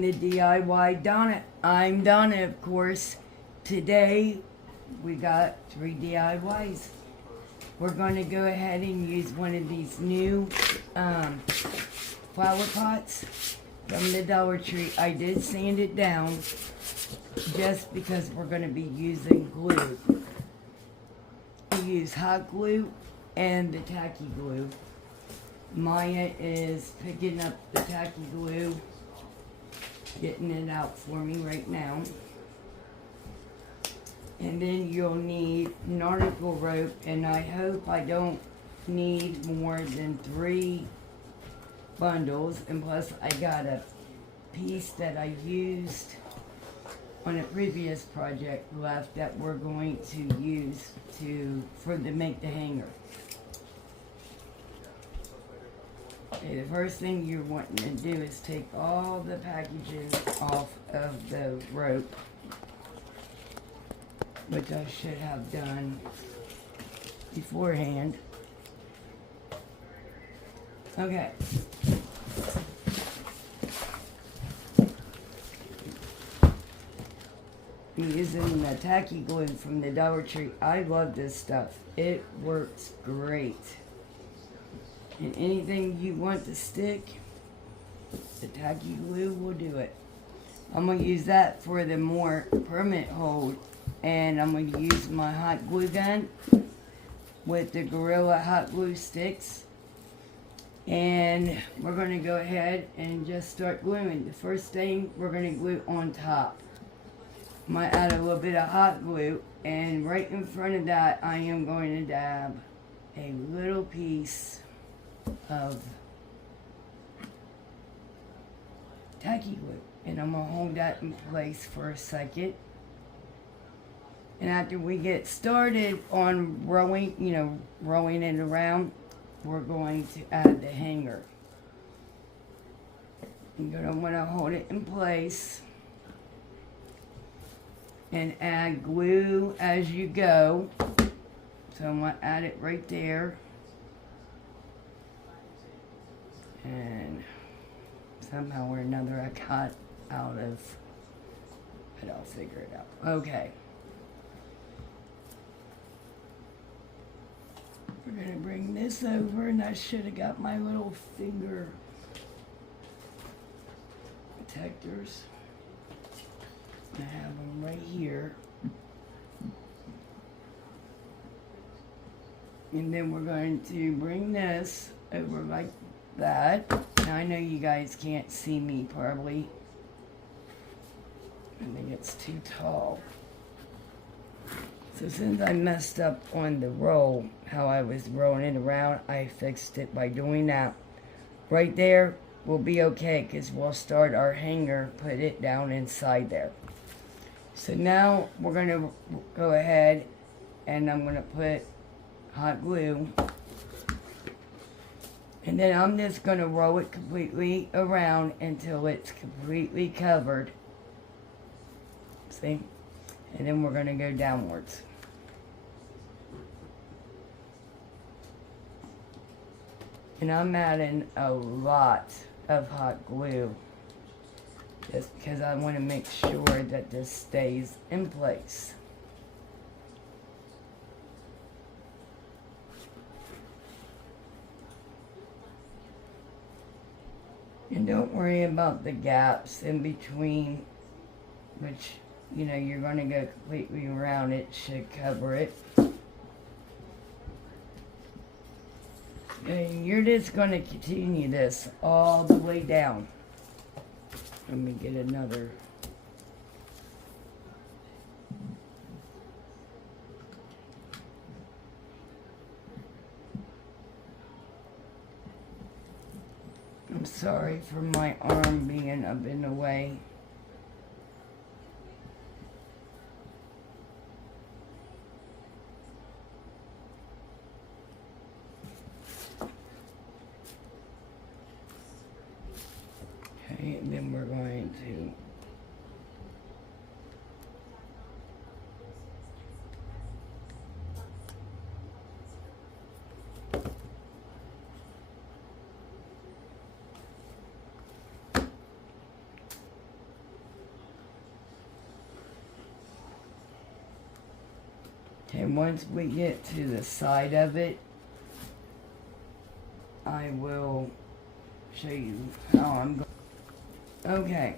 The DIY Donna. I'm Donna, of course. Today we got 3 DIYs. We're going to go ahead and use one of these new flower pots from the Dollar Tree. I did sand it down just because we're going to be using glue. We use hot glue and the tacky glue. Maya is picking up the tacky glue, getting it out for me right now. And then you'll need nautical rope, and I hope I don't need more than 3 bundles. And plus I got a piece that I used on a previous project left that we're going to use to make the hanger. Okay, the first thing you're wanting to do is take all the packages off of the rope, which I should have done beforehand. Okay. I'm using the tacky glue from the Dollar Tree. I love this stuff. It works great. And anything you want to stick, the tacky glue will do it. I'm going to use that for the more permanent hold. And I'm going to use my hot glue gun with the Gorilla hot glue sticks. And we're going to go ahead and just start gluing. The first thing we're going to glue on top. I'm going to add a little bit of hot glue. And right in front of that, I am going to dab a little piece of tacky glue, and I'm gonna hold that in place for a second. And after we get started on rolling it around, we're going to add the hanger. You're gonna want to hold it in place and add glue as you go. So I'm gonna add it right there. And somehow or another I got out of, but I'll figure it out. Okay. We're going to bring this over, and I should have got my little finger protectors. I have them right here. And then we're going to bring this over like that. Now I know you guys can't see me probably. I think it's too tall. So since I messed up on the roll, how I was rolling it around, I fixed it by doing that. Right there will be okay, because we'll start our hanger, put it down inside there. So now we're going to go ahead and I'm going to put hot glue. And then I'm just going to roll it completely around until it's completely covered. See? And then we're going to go downwards. And I'm adding a lot of hot glue, just because I want to make sure that this stays in place. And don't worry about the gaps in between, which, you're going to go completely around. It should cover it. And you're just going to continue this all the way down. Let me get another. I'm sorry for my arm being up in the way. Okay, and then we're going to And once we get to the side of it, I will show you how I'm going. Okay.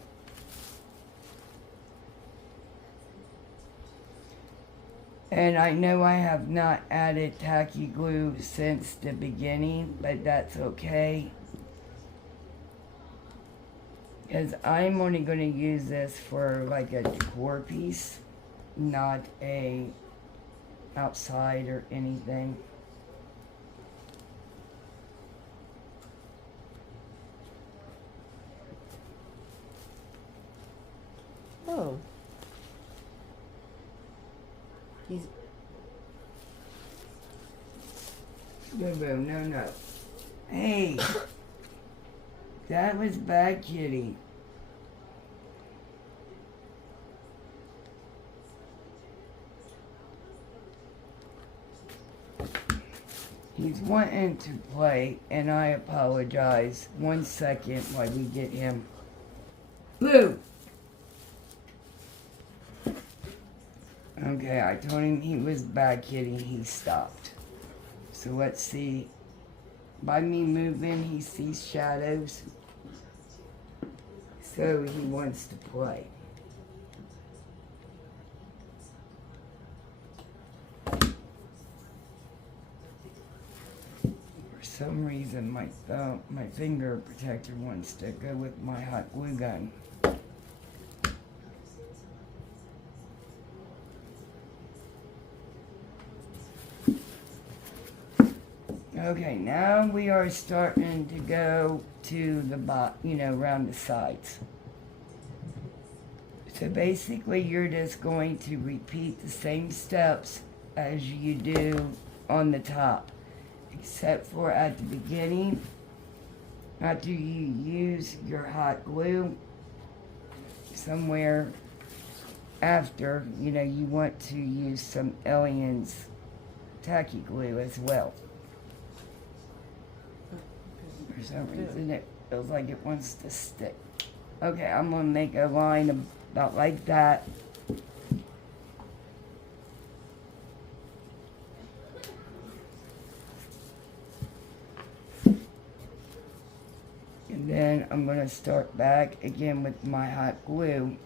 And I know I have not added tacky glue since the beginning, but that's okay. Because I'm only going to use this for like a decor piece, not a outside or anything. Oh. He's... No. Hey! That was bad, kitty. He's wanting to play, and I apologize. 1 second while we get him. Blue! Okay, I told him he was bad kitty. He stopped. So let's see. By me moving, he sees shadows. So he wants to play. For some reason, my finger protector wants to go with my hot glue gun. Okay, now we are starting to go to the around the sides. So basically you're just going to repeat the same steps as you do on the top, except for at the beginning, after you use your hot glue, somewhere after, you want to use some Alien's tacky glue as well. For some reason it feels like it wants to stick. Okay, I'm going to make a line about like that. And then I'm going to start back again with my hot glue.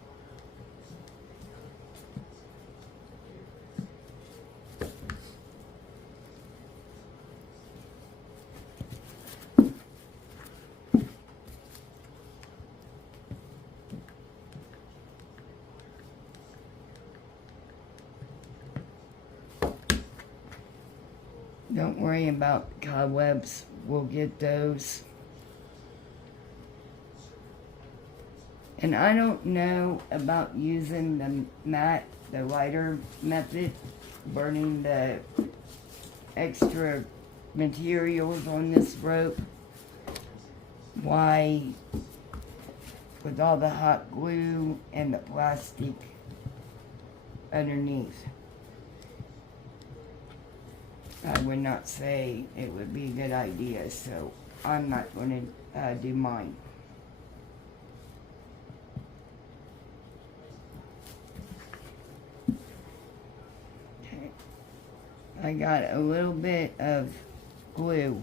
Don't worry about cobwebs, we'll get those. And I don't know about using the lighter method, burning the extra materials on this rope. Why, with all the hot glue and the plastic underneath, I would not say it would be a good idea, so I'm not going to do mine. Okay. I got a little bit of glue,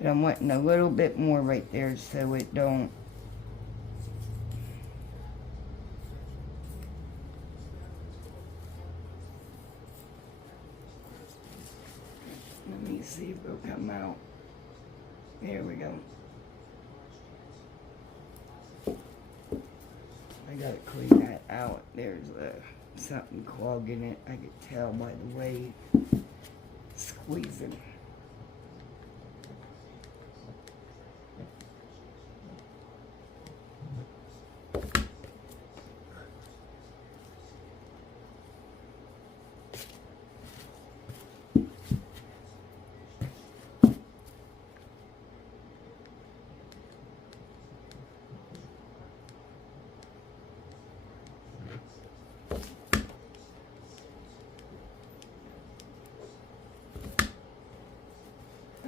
but I'm wanting a little bit more right there so it don't. Let me see if it'll come out. There we go. I gotta clean that out. There's something clogging it. I could tell by the way it's squeezing.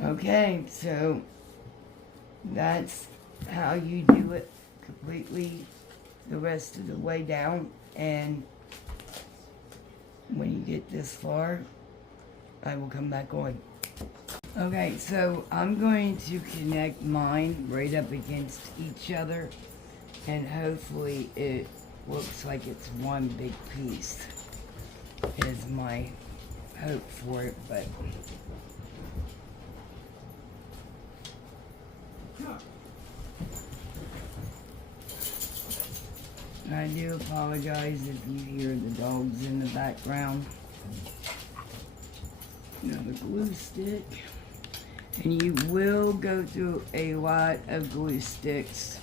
Okay, so that's how you do it completely the rest of the way down. And when you get this far, I will come back on. Okay, so I'm going to connect mine right up against each other, and hopefully it looks like it's one big piece, is my hope for it, but I do apologize if you hear the dogs in the background. Now the glue stick. And you will go through a lot of glue sticks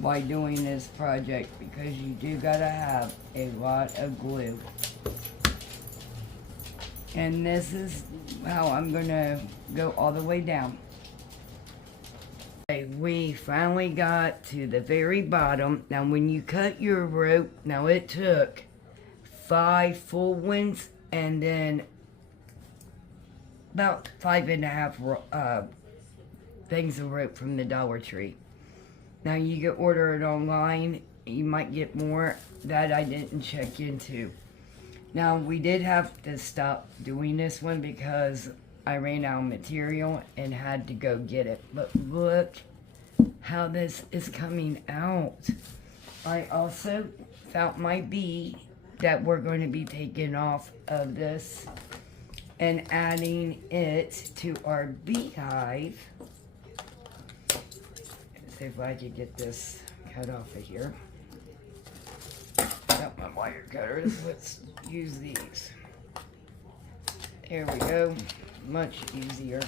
by doing this project because you do gotta have a lot of glue. And this is how I'm gonna go all the way down. Okay, we finally got to the very bottom. Now when you cut your rope, now it took 5 full ones and then about 5.5 things of rope from the Dollar Tree. Now you can order it online. You might get more. That I didn't check into. Now we did have to stop doing this one because I ran out of material and had to go get it. But look how this is coming out. I also found my bee that we're going to be taking off of this and adding it to our beehive. Let's see if I can get this cut off of here. Got my wire cutters. Let's use these. There we go. Much easier.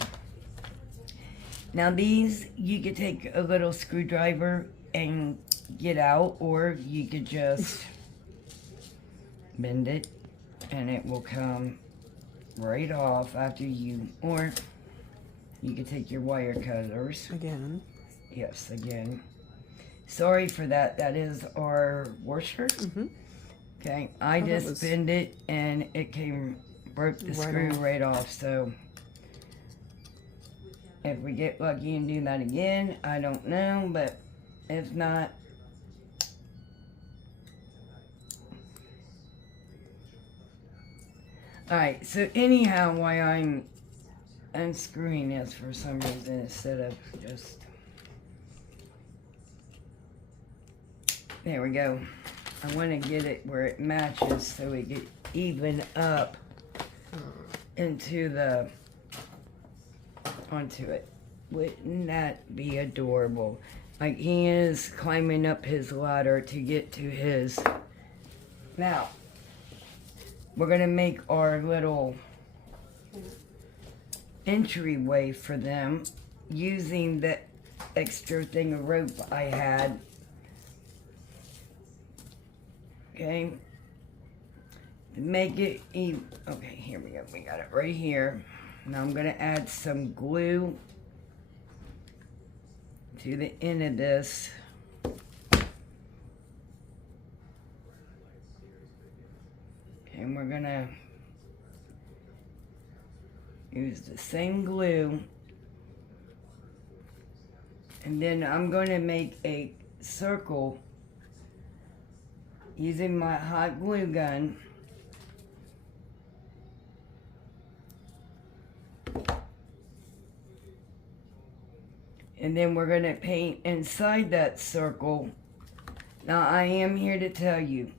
Now these, you could take a little screwdriver and get out, or you could just bend it and it will come right off after you, or you could take your wire cutters. Again. Yes, again. Sorry for that. That is our washer. Mm-hmm. Okay, I just bend it and it broke the screw right off. So if we get lucky and do that again, I don't know, but if not, alright, so anyhow, why I'm unscrewing this for some reason instead of just, there we go. I want to get it where it matches so we get even up onto it. Wouldn't that be adorable? Like he is climbing up his ladder to get to his. Now, we're going to make our little entryway for them using the extra thing of rope I had. Okay. To make it even. Okay, here we go. We got it right here. Now I'm going to add some glue to the end of this. And we're going to use the same glue. And then I'm going to make a circle using my hot glue gun. And then we're going to paint inside that circle. Now I am here to tell you,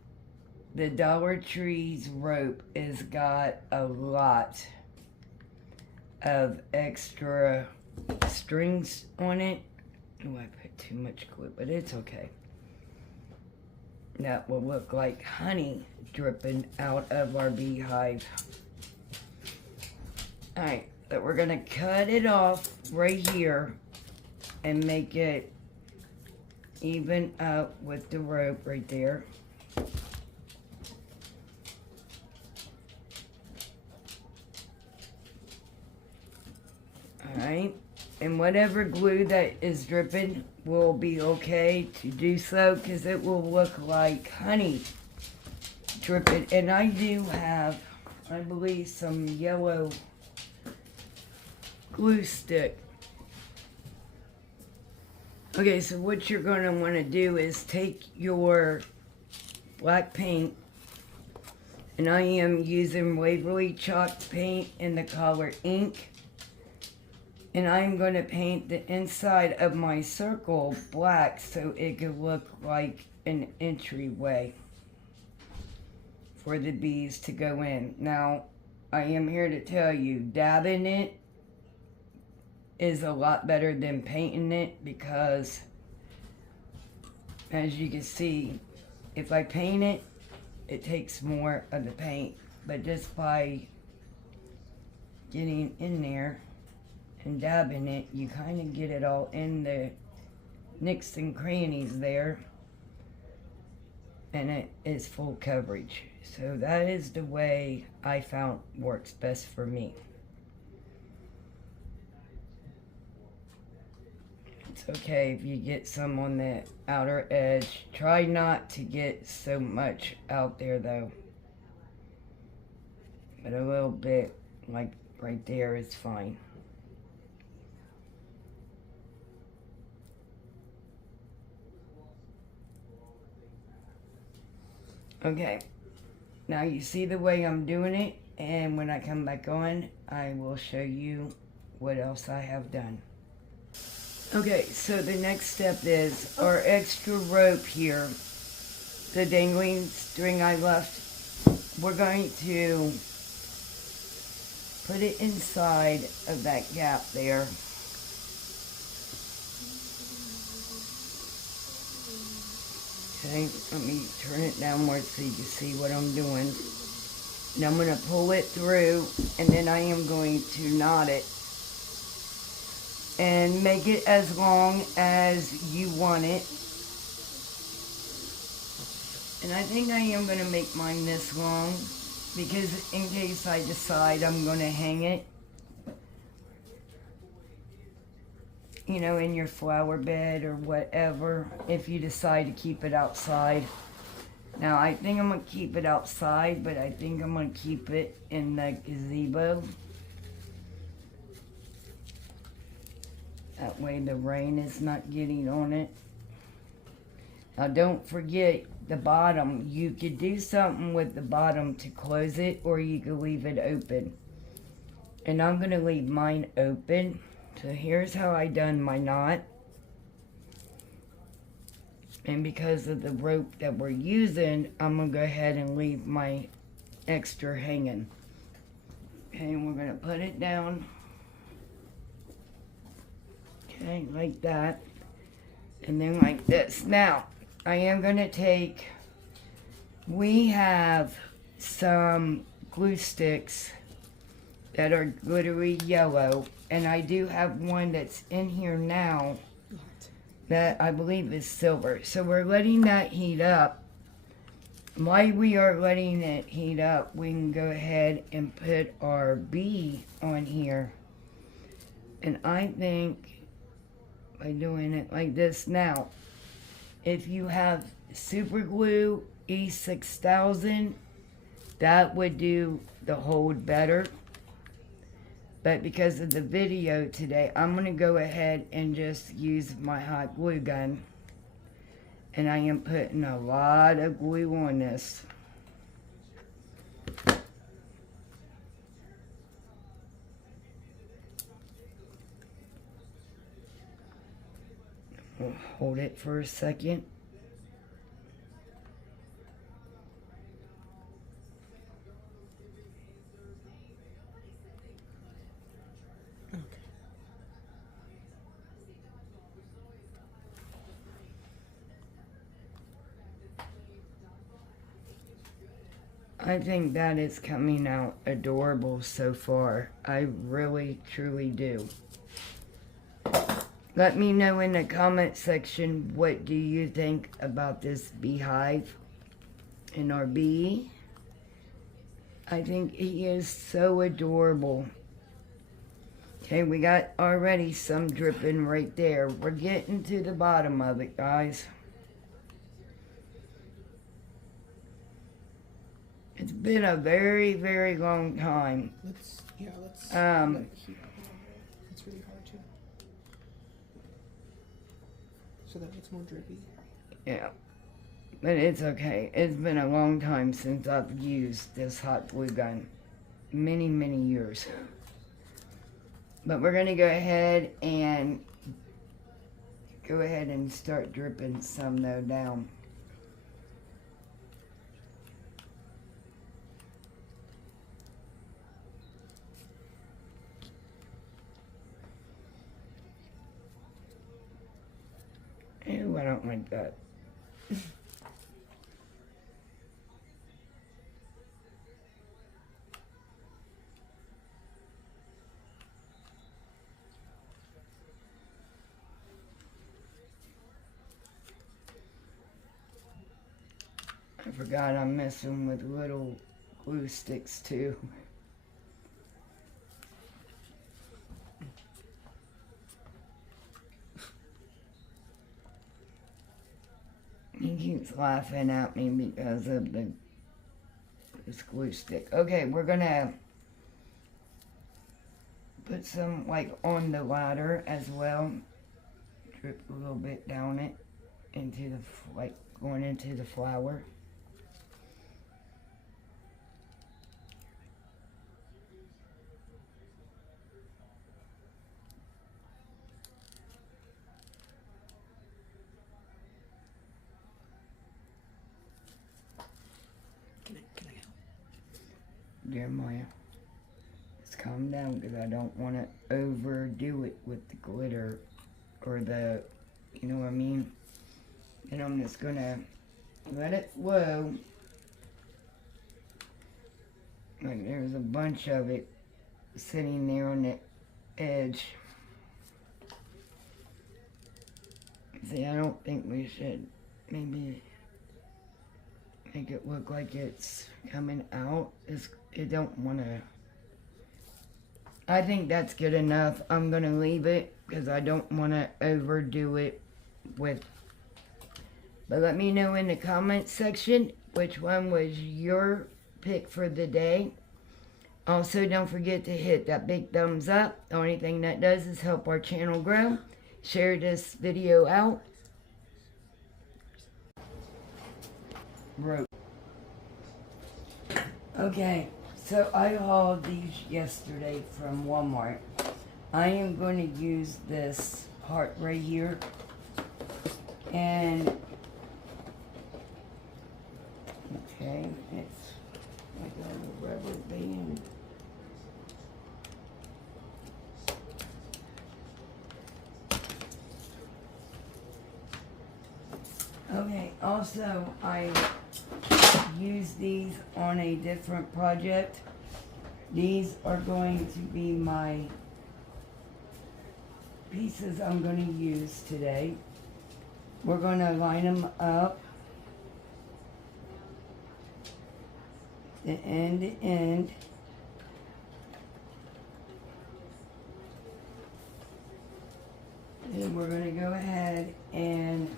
the Dollar Tree's rope has got a lot of extra strings on it. Oh, I put too much glue, but it's okay. That will look like honey dripping out of our beehive. Alright, but we're going to cut it off right here and make it even up with the rope right there. Alright, and whatever glue that is dripping will be okay to do so because it will look like honey dripping. And I do have, I believe, some yellow glue stick. Okay, so what you're going to want to do is take your black paint And I am using Waverly chalk paint in the color ink. And I'm going to paint the inside of my circle black so it could look like an entryway for the bees to go in. Now, I am here to tell you, dabbing it is a lot better than painting it, because as you can see, if I paint it, it takes more of the paint. But just by getting in there and dabbing it, you kind of get it all in the nicks and crannies there, and it is full coverage. So that is the way I found works best for me. It's okay if you get some on the outer edge. Try not to get so much out there though. But a little bit, like right there, is fine. Okay, now you see the way I'm doing it, and when I come back on, I will show you what else I have done. Okay, so the next step is our extra rope here, the dangling string I left. We're going to put it inside of that gap there. Okay, let me turn it downward so you can see what I'm doing. And I'm going to pull it through, and then I am going to knot it and make it as long as you want it. And I think I am going to make mine this long, because in case I decide I'm going to hang it, you know, in your flower bed or whatever, if you decide to keep it outside. Now, I think I'm going to keep it outside, but I think I'm going to keep it in the gazebo. That way the rain is not getting on it. Now, don't forget the bottom. You could do something with the bottom to close it, or you could leave it open. And I'm going to leave mine open. So here's how I done my knot. And because of the rope that we're using, I'm going to go ahead and leave my extra hanging. Okay, and we're going to put it down. Okay, like that. And then like this. Now, I am going to take, we have some glue sticks that are glittery yellow. And I do have one that's in here now that I believe is silver. So we're letting that heat up. While we are letting it heat up, we can go ahead and put our bee on here. And I think by doing it like this now, if you have super glue E6000, that would do the hold better. But because of the video today, I'm going to go ahead and just use my hot glue gun. And I am putting a lot of glue on this. We'll hold it for a second. I think that is coming out adorable so far. I really, truly do. Let me know in the comment section, what do you think about this beehive and our bee? I think he is so adorable. Okay, we got already some dripping right there. We're getting to the bottom of it, guys. It's been a very, very long time. Let's let it heat up a little bit. It's really hard to. So that it's more drippy. Yeah. But it's okay. It's been a long time since I've used this hot glue gun. Many, many years. But we're going to go ahead and start dripping some though down. Ew, I don't like that. I forgot I'm messing with little glue sticks too. He keeps laughing at me because of this glue stick. Okay, we're gonna put some like on the ladder as well. Drip a little bit down it into the, like going into the flour. Can I help? Jeremiah, just calm down because I don't want to overdo it with the glitter or the, you know what I mean? And I'm just gonna let it flow. Like there's a bunch of it sitting there on the edge. See, I don't think we should maybe make it look like it's coming out. It don't want to. I think that's good enough. I'm going to leave it because I don't want to overdo it with. But let me know in the comments section which one was your pick for the day. Also, don't forget to hit that big thumbs up. The only thing that does is help our channel grow. Share this video out. Okay, so I hauled these yesterday from Walmart. I am going to use this part right here. And, okay, it's like a rubber band. Okay, also I use these on a different project. These are going to be my pieces I'm going to use today. We're going to line them up, the end to end. And we're going to go ahead and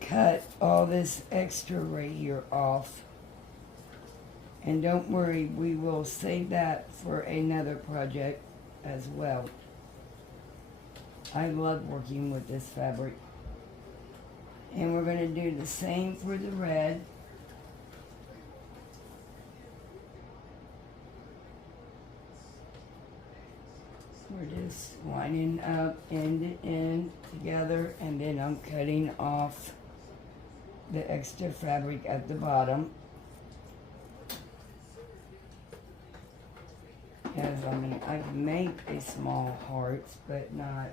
cut all this extra right here off. And don't worry, we will save that for another project as well. I love working with this fabric. And we're going to do the same for the red. We're just lining up end to end together, and then I'm cutting off the extra fabric at the bottom. As I mean, I can make a small hearts, but not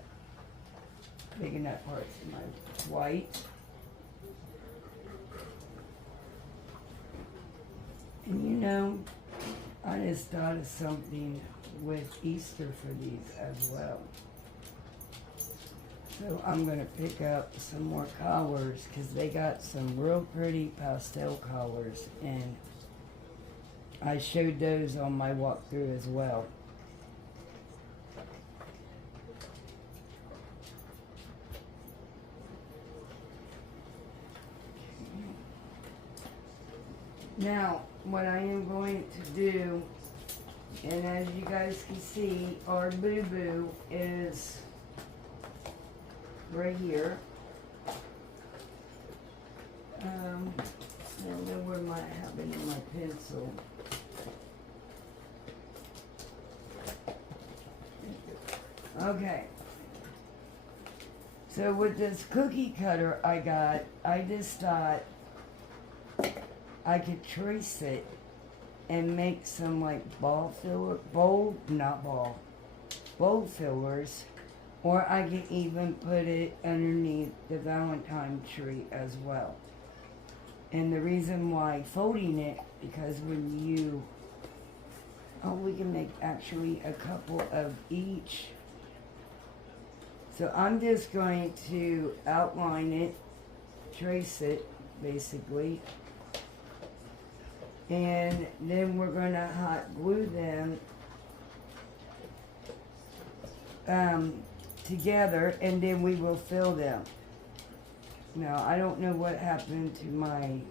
big enough hearts in my white. And you know, I just thought of something with Easter for these as well. So I'm going to pick up some more collars because they got some real pretty pastel collars, and I showed those on my walkthrough as well. Now, what I am going to do, and as you guys can see, our boo-boo is right here. I don't know where my happened in my pencil. Okay. So with this cookie cutter I got, I just thought I could trace it and make some like bowl fillers, or I could even put it underneath the Valentine tree as well. And the reason why folding it, because when you, we can make actually a couple of each. So I'm just going to outline it, trace it, basically. And then we're going to hot glue them together, and then we will fill them. Now, I don't know what happened to my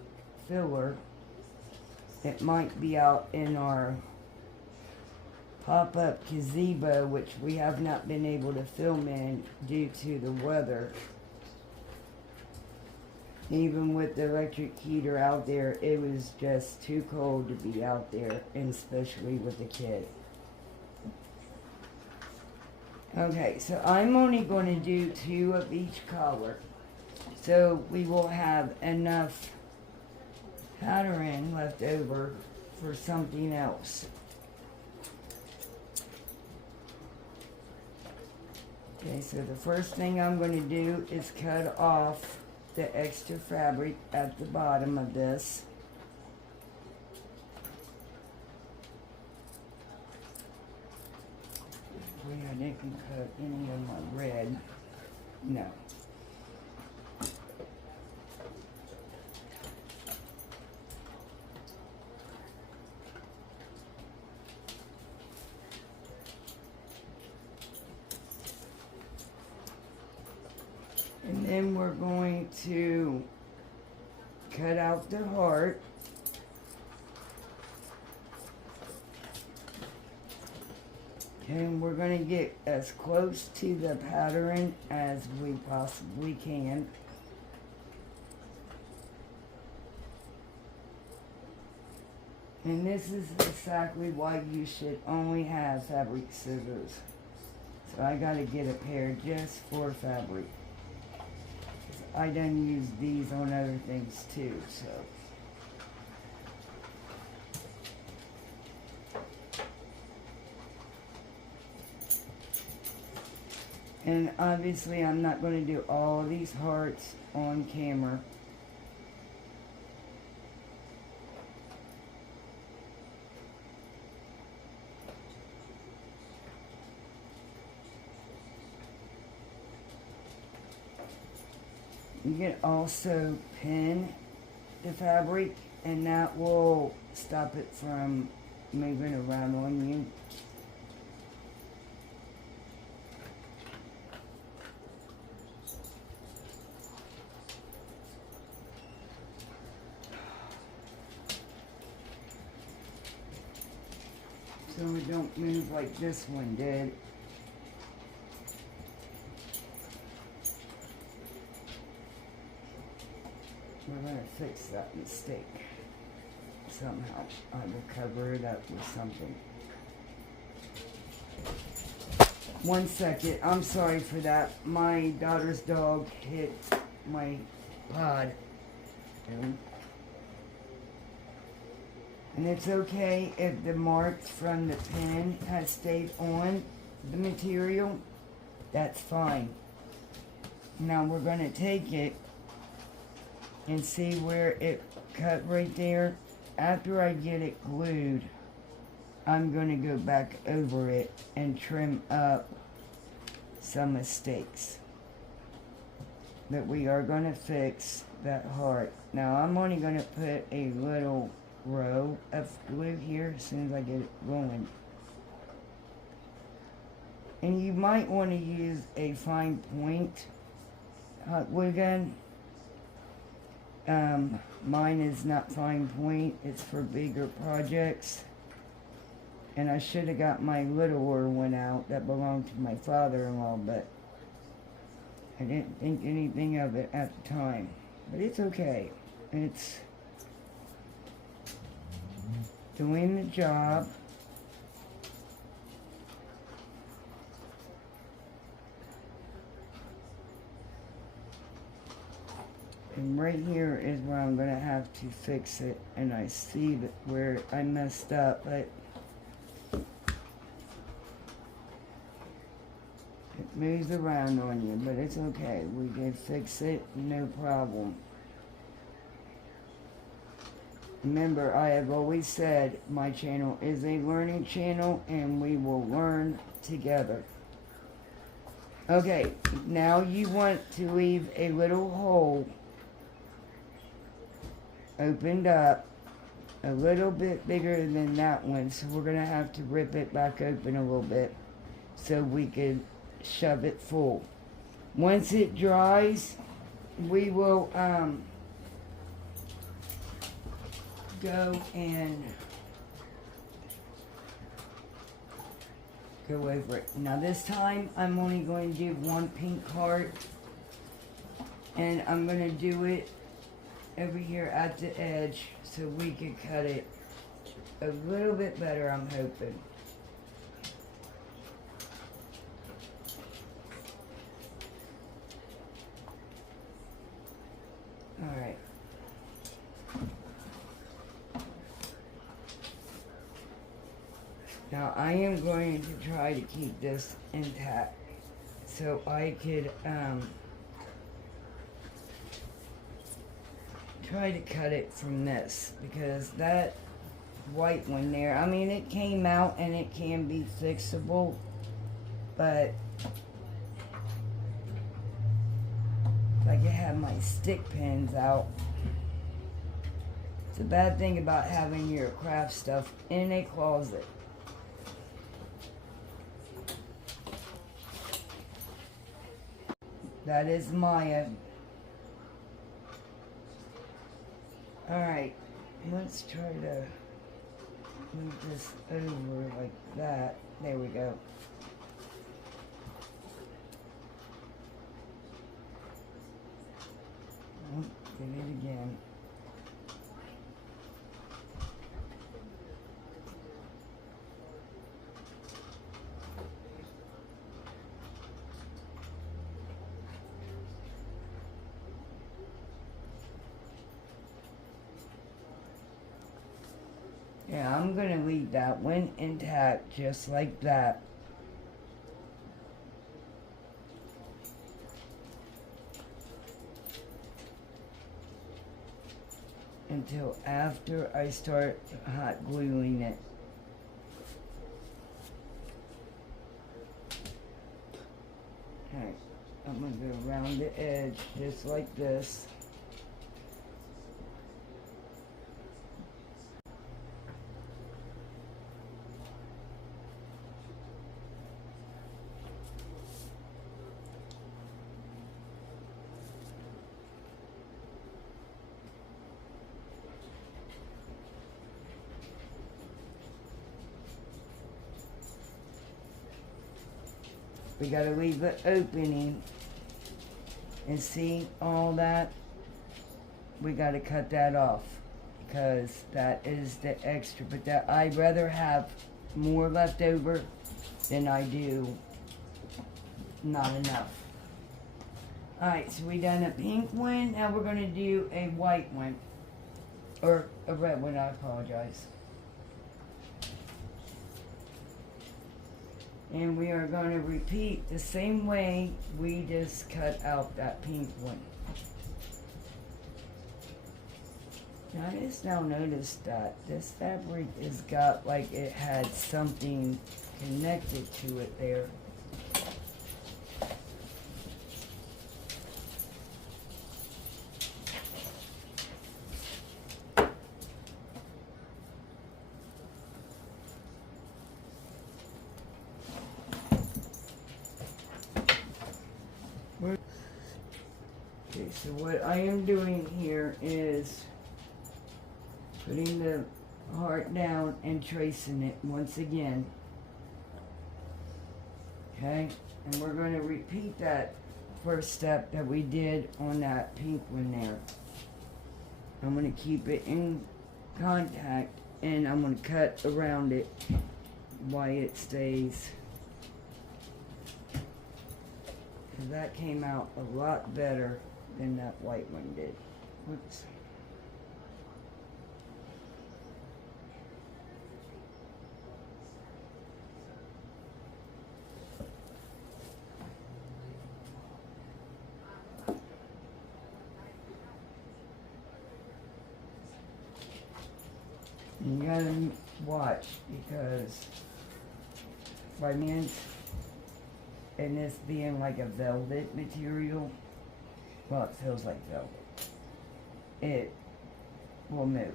filler. It might be out in our pop-up gazebo, which we have not been able to film in due to the weather. Even with the electric heater out there, it was just too cold to be out there, and especially with the kid. Okay, so I'm only going to do 2 of each color. So we will have enough pattern left over for something else. Okay, so the first thing I'm going to do is cut off the extra fabric at the bottom of this. I didn't cut any of my red. No. And then we're going to cut out the heart. And we're going to get as close to the pattern as we possibly can. And this is exactly why you should only have fabric scissors. So I got to get a pair just for fabric. I done use these on other things too, so. And obviously I'm not going to do all of these hearts on camera. You can also pin the fabric, and that will stop it from moving around on you. So it don't move like this one did. We're going to fix that mistake somehow. I will cover it up with something. 1 second. I'm sorry for that. My daughter's dog hit my pod. And it's okay if the marks from the pen has stayed on the material. That's fine. Now we're going to take it and see where it cut right there. After I get it glued, I'm going to go back over it and trim up some mistakes that we are going to fix that heart. Now I'm only going to put a little row of glue here as soon as I get it going. And you might want to use a fine point hot glue gun. Mine is not fine point, it's for bigger projects. And I should have got my littler one out that belonged to my father-in-law, but I didn't think anything of it at the time. But it's okay. it's doing the job. And right here is where I'm gonna have to fix it, and I see that where I messed up, but it moves around on you, but it's okay. We can fix it, no problem. Remember, I have always said my channel is a learning channel, and we will learn together. Okay, now you want to leave a little hole opened up a little bit bigger than that one, so we're gonna have to rip it back open a little bit so we could shove it full. Once it dries, we will go and go over it. Now this time I'm only going to do one pink heart, and I'm going to do it over here at the edge so we can cut it a little bit better, I'm hoping. Alright. Now I am going to try to keep this intact so I could try to cut it from this, because that white one there, I mean, it came out and it can be fixable, but if I could have my stick pins out. It's a bad thing about having your craft stuff in a closet. That is Maya. Alright, let's try to move this over like that. There we go. Oh, did it again. Yeah, I'm going to leave that one intact just like that. Until after I start hot gluing it. Alright, I'm going to go around the edge just like this. We gotta leave the opening, and see all that, we gotta cut that off, because that is the extra, but that I'd rather have more left over than I do not enough. Alright, so we done a pink one, now we're gonna do a white one, or a red one, I apologize. And we are going to repeat the same way we just cut out that pink one. Now I just now noticed that this fabric has got like it had something connected to it there. Okay, so what I am doing here is putting the heart down and tracing it once again. Okay, and we're going to repeat that first step that we did on that pink one there. I'm going to keep it in contact, and I'm going to cut around it while it stays. Because that came out a lot better than that white one did. Whoops. You gotta watch, because by means and this being like a velvet material, well, it feels like velvet, it will move.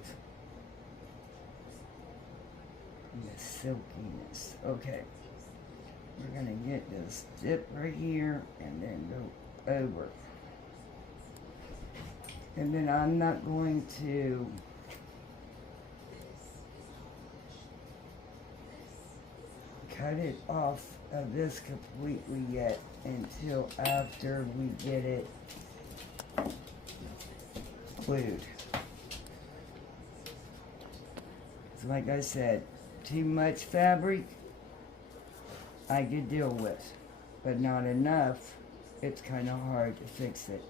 And the silkiness. Okay, we're gonna get this dip right here and then go over. And then I'm not going to cut it off of this completely yet until after we get it glued. So like I said, too much fabric I could deal with, but not enough. It's kind of hard to fix it.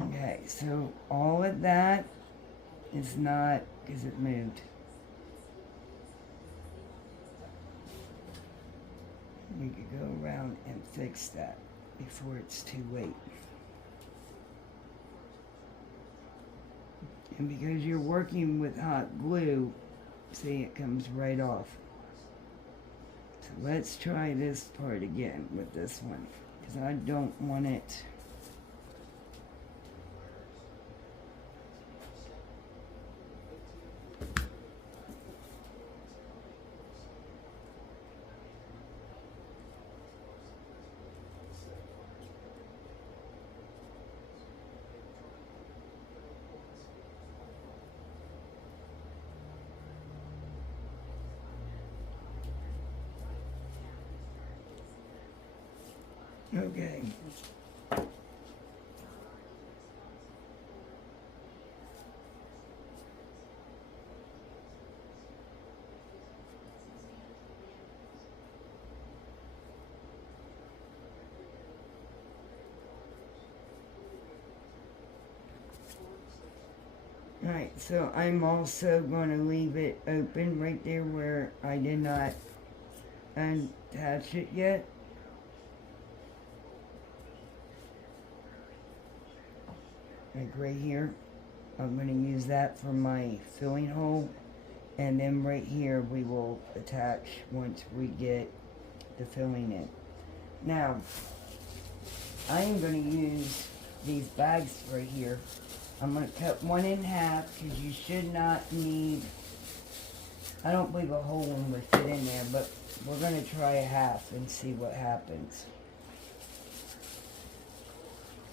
Okay, so all of that is not because it moved. We could go around and fix that before it's too late. And because you're working with hot glue, see, it comes right off. So let's try this part again with this one, because I don't want it. Okay. Alright, so I'm also going to leave it open right there where I did not attach it yet. Like right here, I'm going to use that for my filling hole, and then right here we will attach once we get the filling in. Now, I am going to use these bags right here. I'm going to cut one in half because you should not need, I don't believe a whole one would fit in there, but we're going to try a half and see what happens.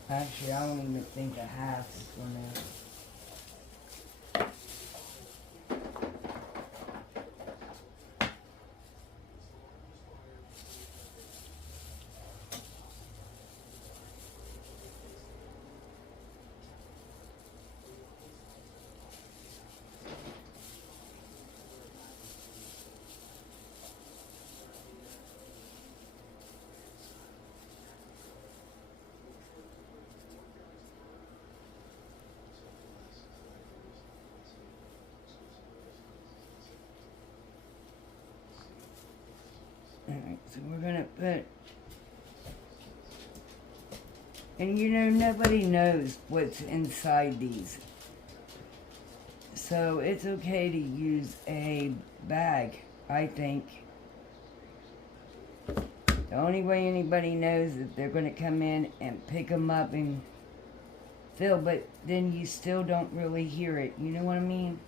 Actually, I don't even think a half is gonna. Alright, so we're gonna put, and you know, nobody knows what's inside these. So it's okay to use a bag, I think. The only way anybody knows is they're gonna come in and pick them up and fill, but then you still don't really hear it, you know what I mean?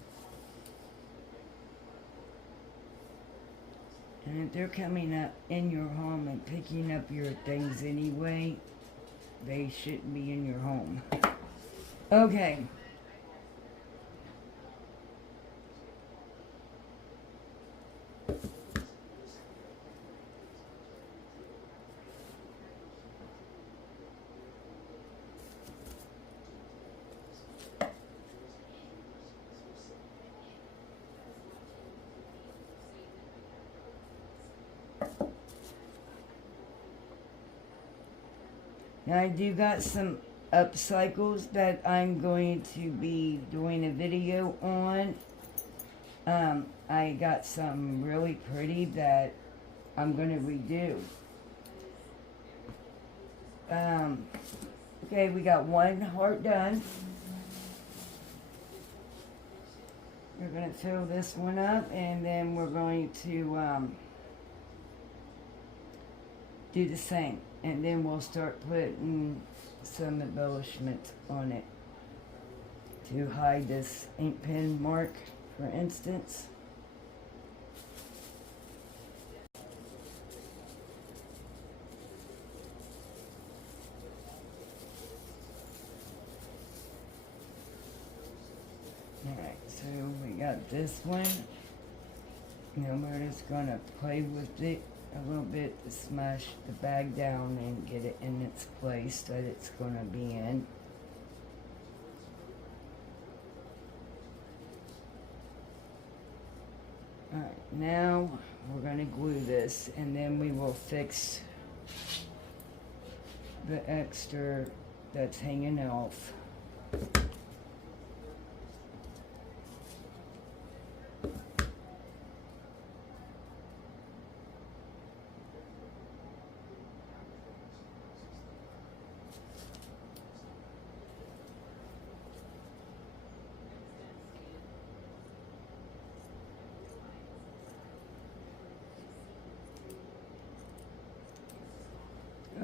And if they're coming up in your home and picking up your things anyway, they shouldn't be in your home. Okay. Now I do got some upcycles that I'm going to be doing a video on. I got some really pretty that I'm going to redo. Okay, we got one heart done. We're going to fill this one up, and then we're going to do the same. And then we'll start putting some embellishment on it to hide this ink pen mark, for instance. Alright, so we got this one. Now we're just gonna play with it a little bit to smash the bag down and get it in its place that it's gonna be in. Alright, now we're gonna glue this, and then we will fix the extra that's hanging off.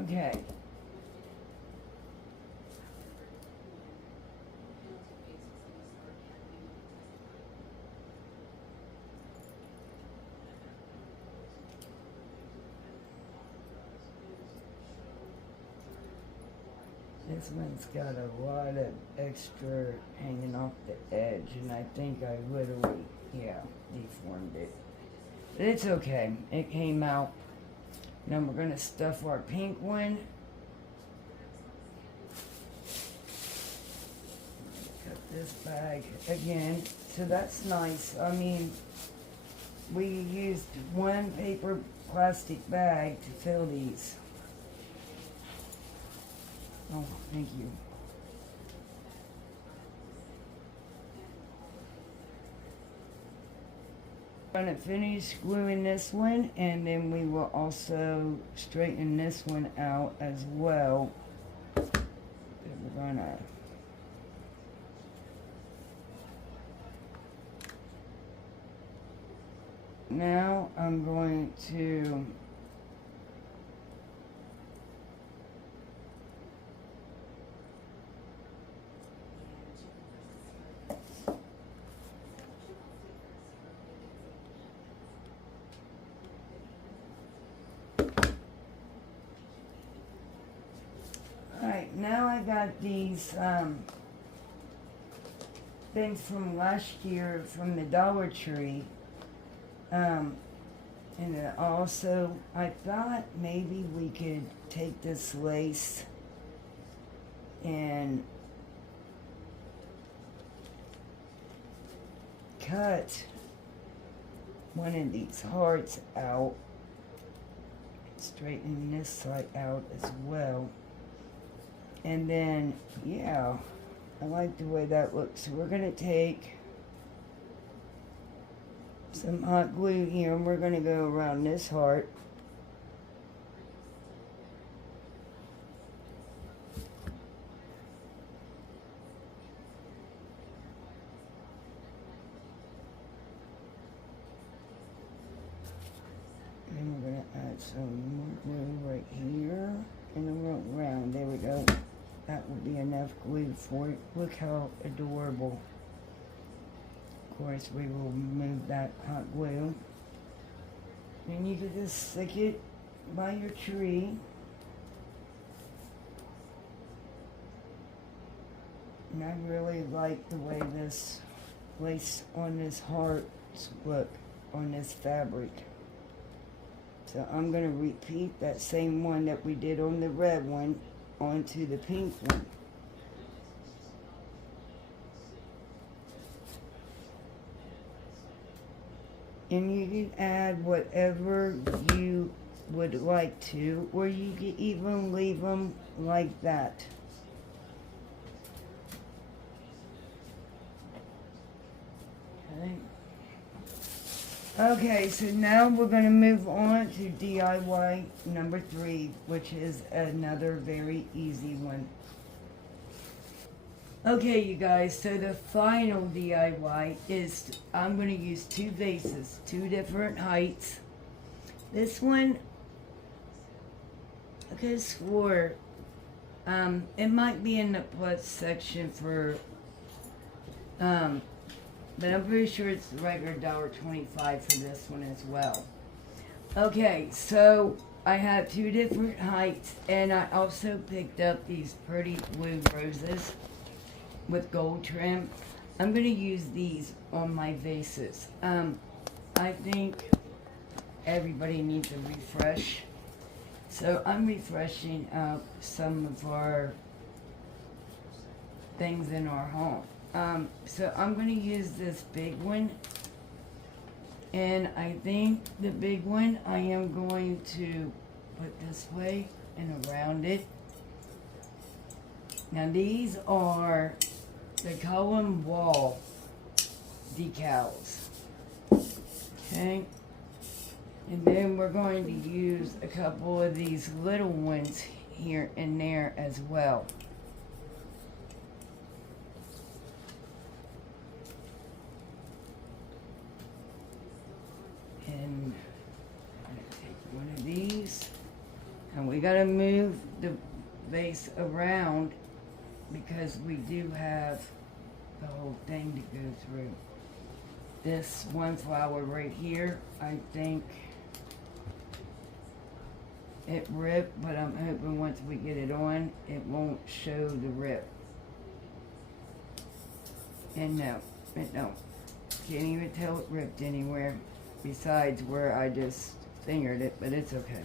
Okay. This one's got a lot of extra hanging off the edge, and I think I literally, deformed it. But it's okay. It came out. Now we're going to stuff our pink one. Cut this bag again. So that's nice. I mean, we used one paper plastic bag to fill these. Oh, thank you. I'm going to finish gluing this one, and then we will also straighten this one out as well. We're going to now I'm going to now I got these things from last year from the Dollar Tree. And also, I thought maybe we could take this lace and cut one of these hearts out, straighten this side out as well. And then, yeah, I like the way that looks. So we're going to take some hot glue here, and we're going to go around this heart. And we're going to add some more glue right here and around. There we go. That will be enough glue for it. Look how adorable. Of course, we will remove that hot glue. And you can just stick it by your tree. And I really like the way this lace on this hearts look on this fabric. So I'm going to repeat that same one that we did on the red one onto the pink one. And you can add whatever you would like to, or you can even leave them like that. Okay, so now we're going to move on to DIY number 3, which is another very easy one. Okay, you guys, so the final DIY is I'm going to use 2 vases, 2 different heights. This one, I could have swore, it might be in the plus section for, but I'm pretty sure it's the regular $1.25 for this one as well. Okay, so I have 2 different heights, and I also picked up these pretty blue roses with gold trim. I'm going to use these on my vases. I think everybody needs a refresh. So I'm refreshing up some of our things in our home. So I'm going to use this big one, and I think the big one I am going to put this way and around it. Now these are the Cullen wall decals, okay, and then we're going to use a couple of these little ones here and there as well. And I'm going to take one of these, and we got to move the vase around because we do have the whole thing to go through. This one flower right here, I think it ripped, but I'm hoping once we get it on, it won't show the rip. And no, it don't. Can't even tell it ripped anywhere besides where I just fingered it, but it's okay.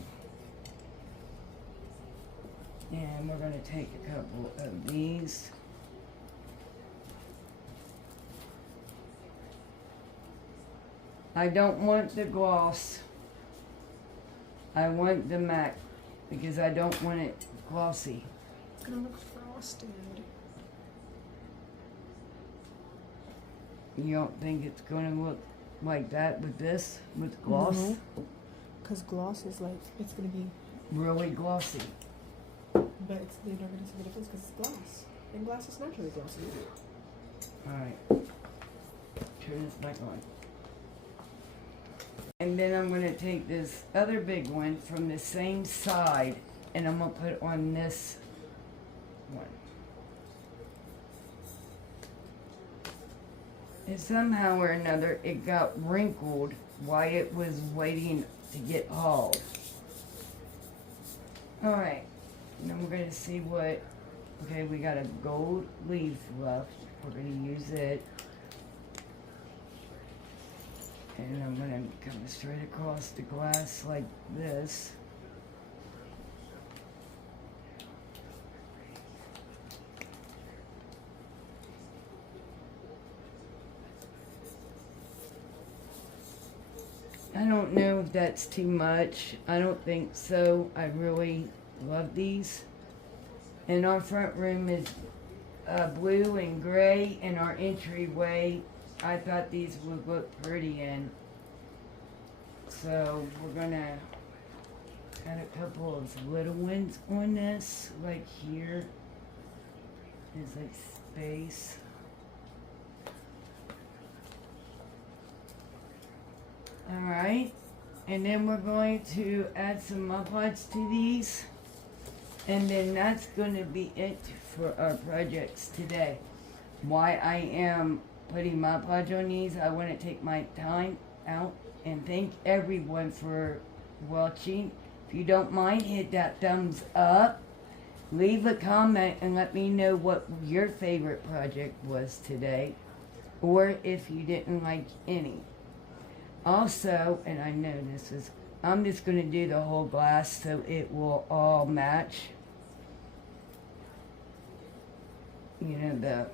And we're going to take a couple of these. I don't want the gloss. I want the matte because I don't want it glossy. It's gonna look frosted. You don't think it's going to look like that with this, with gloss? No. Cause gloss is like, it's gonna be, Really glossy. but it's, they're not gonna see the difference because it's glass. And glass is naturally glossy. Alright. Turn this back on. And then I'm going to take this other big one from the same side, and I'm going to put on this one. And somehow or another, it got wrinkled while it was waiting to get hauled. Alright, now we're going to see what, okay, we got a gold leaf left. We're going to use it. And I'm going to come straight across the glass like this. I don't know if that's too much. I don't think so. I really love these. And our front room is blue and gray, and our entryway, I thought these would look pretty in. So we're gonna add a couple of little ones on this, like here. There's like space. Alright, and then we're going to add some mud pots to these. And then that's going to be it for our projects today. Why I am putting Mod Podge on these, I want to take my time out And thank everyone for watching. If you don't mind, hit that thumbs up. Leave a comment and let me know what your favorite project was today, or if you didn't like any. Also, and I know this is, I'm just going to do the whole glass so it will all match. You know, the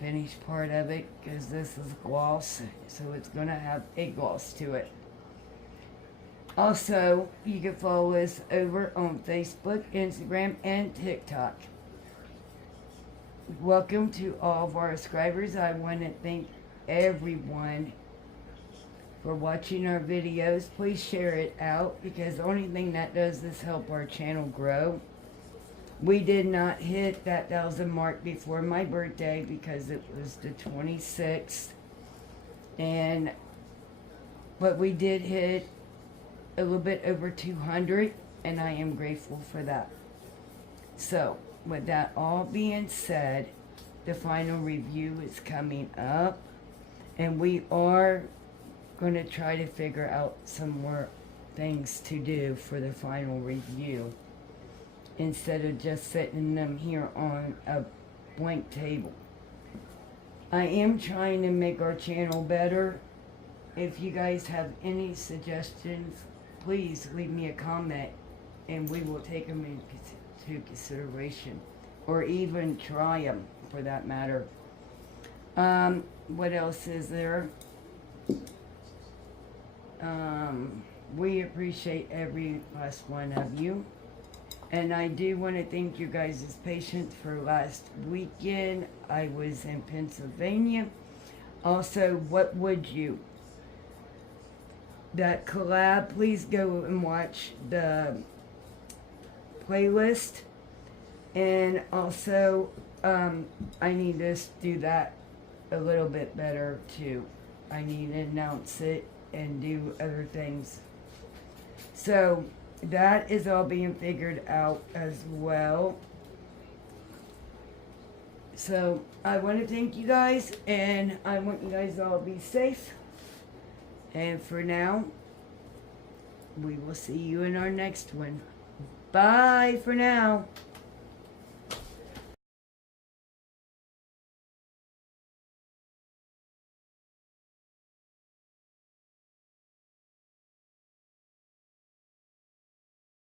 finished part of it, because this is gloss, so it's going to have a gloss to it. Also, you can follow us over on Facebook, Instagram, and TikTok. Welcome to all of our subscribers. I want to thank everyone for watching our videos. Please share it out, because the only thing that does is help our channel grow. We did not hit that 1,000 mark before my birthday because it was the 26th. But we did hit a little bit over 200, and I am grateful for that. So, with that all being said, the final review is coming up, and we are going to try to figure out some more things to do for the final review, instead of just setting them here on a blank table. I am trying to make our channel better. If you guys have any suggestions, please leave me a comment and we will take them into consideration, or even try them for that matter. What else is there? We appreciate every last one of you. And I do want to thank you guys' patience for last weekend. I was in Pennsylvania. Also, what would you? That collab, please go and watch the playlist. And also, I need to do that a little bit better too. I need to announce it and do other things. So, that is all being figured out as well. So, I want to thank you guys, and I want you guys all to be safe. And for now, we will see you in our next one. Bye for now.